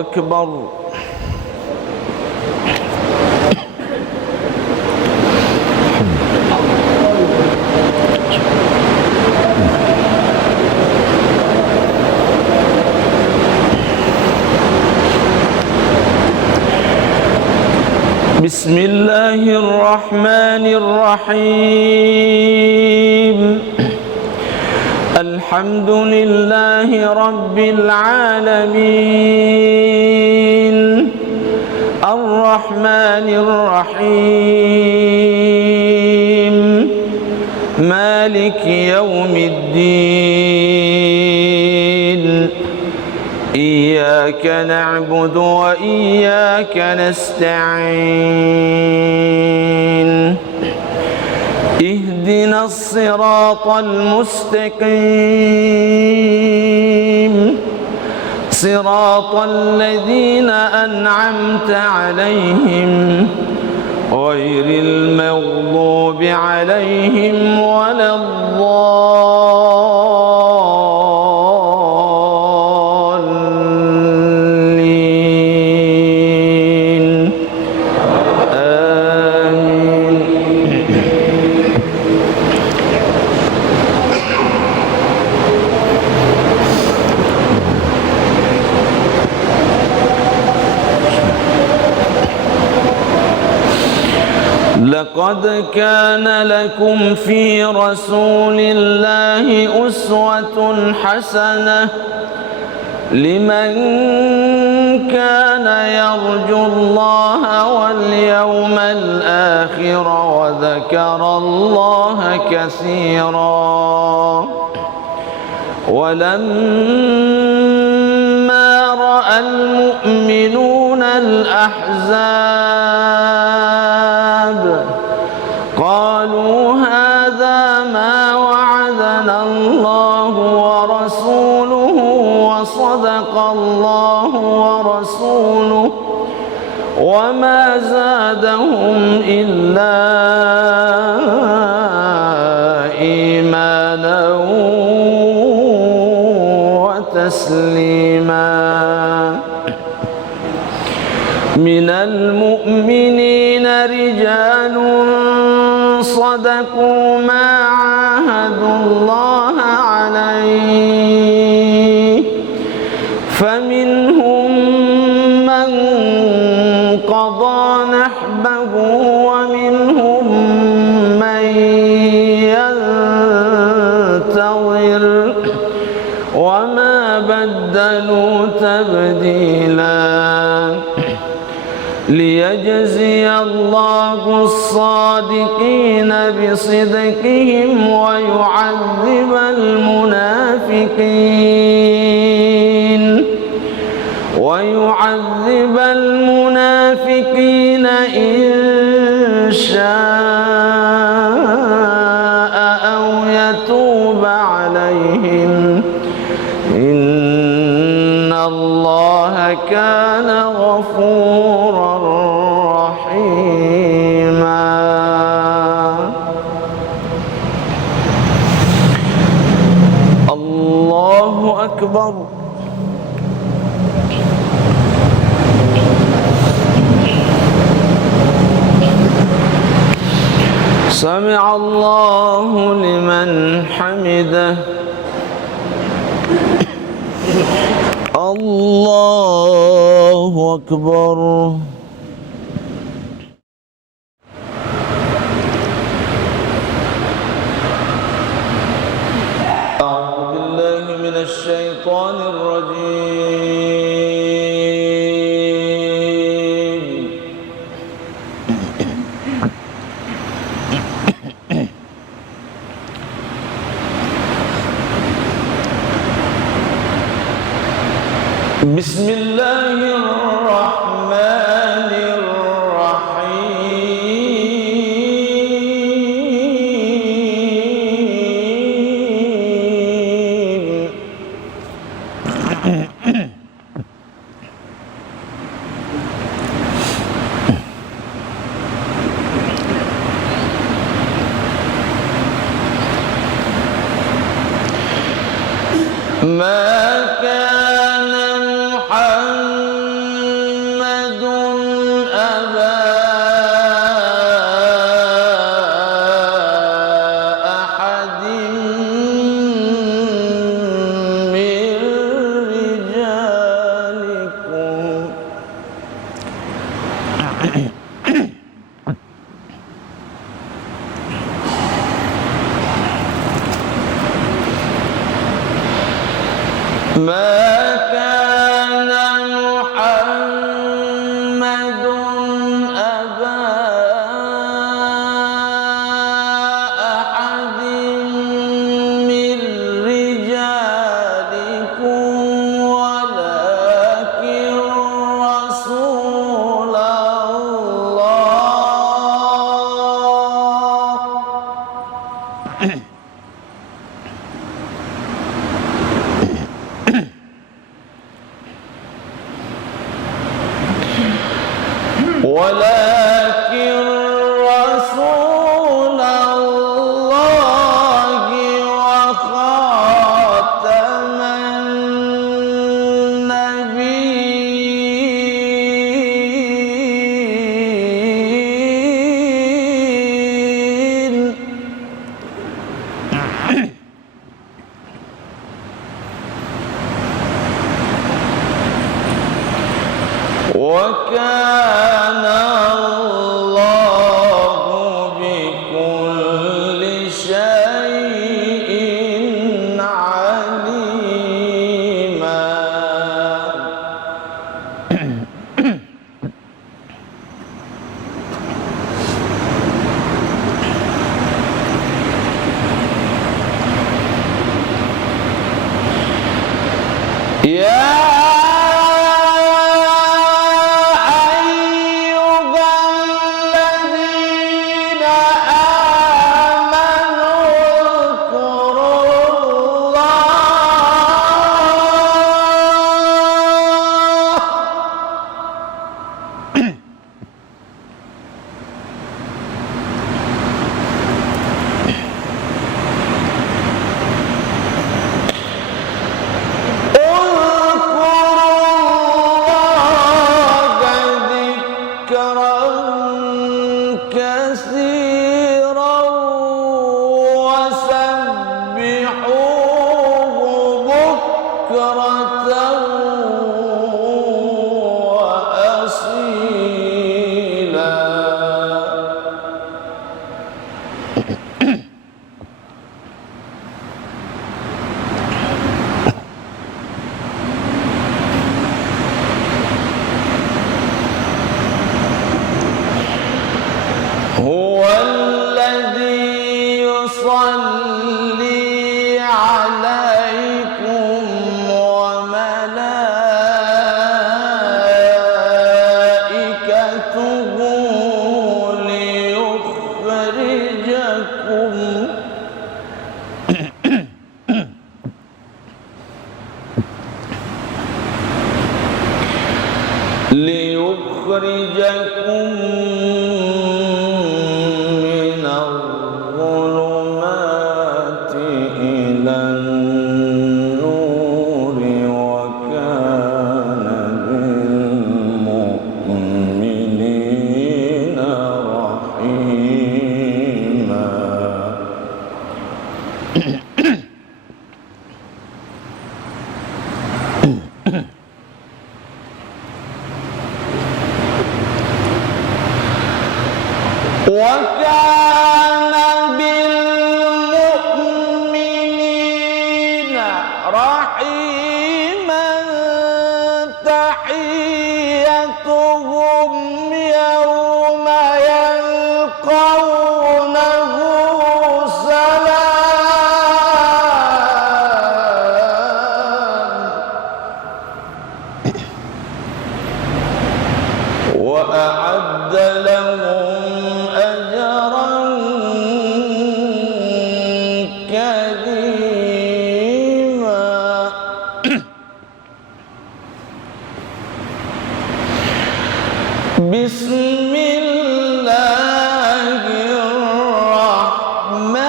أكبر. بسم الله الرحمن الرحيم. الحمد لله رب العالمين الرحمن الرحيم مالك يوم الدين. إياك نعبد وإياك نستعين. اهدنا الصراط المستقيم صراط الذين أنعمت عليهم غير المغضوب عليهم ولا الضالين. آمين. لقد كان لكم في رسول الله أسوة حسنة لمن كان يرجو الله واليوم الآخر وذكر الله كثيرا. ولما رأى المؤمنون الأحزاب قالوا هذا ما وعدنا الله ورسوله وصدق الله ورسوله وما زادهم إلا إيمانا وتسليما. من المؤمنين رجال صدقوا ما عاهدوا الله عليه فمنهم من قضى نحبه ومنهم من ينتظر وما بدلوا تبديلا. ليجزي الله الصادقين بصدقهم ويعذب المنافقين إن شاء أو يتوب عليهم إن الله كان غفورا رحيما. الله أكبر. سمع الله لمن حمده. الله أكبر. أعوذ بالله من الشيطان الرجيم. بسم الله الرحمن وكان الله بكل شيء عليما. يا هو الذي يصلي عليكم وملائكته ليخرجكم من الظلمات إلى النور وكان بالمؤمنين رحيما. وكان بالمؤمنين رحيما. تحيتهم يوم يلقونه سلام وأعد لهم بسم الله الرحمن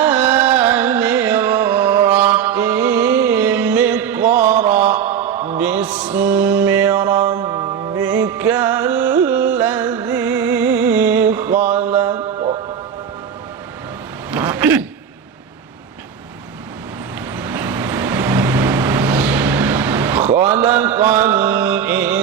الرحيم. اقرأ باسم ربك الذي خلق. خلق الإنسان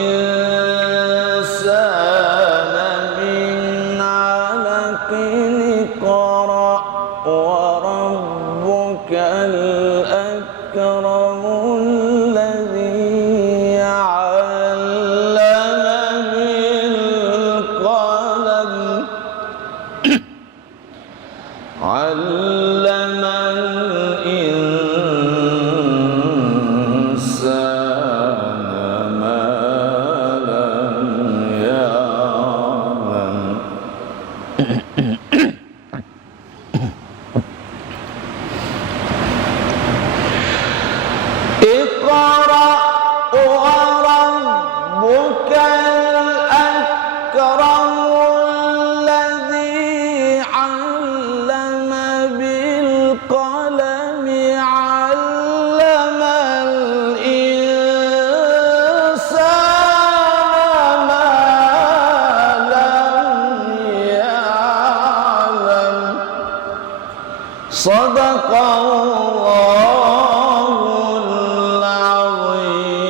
Sadaqallahul azim.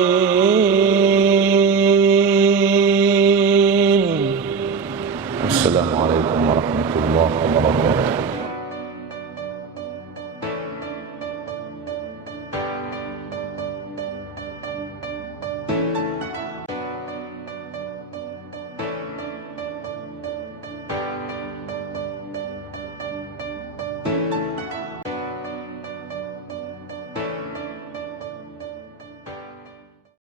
Assalamualaikum warahmatullahi wabarakatuh.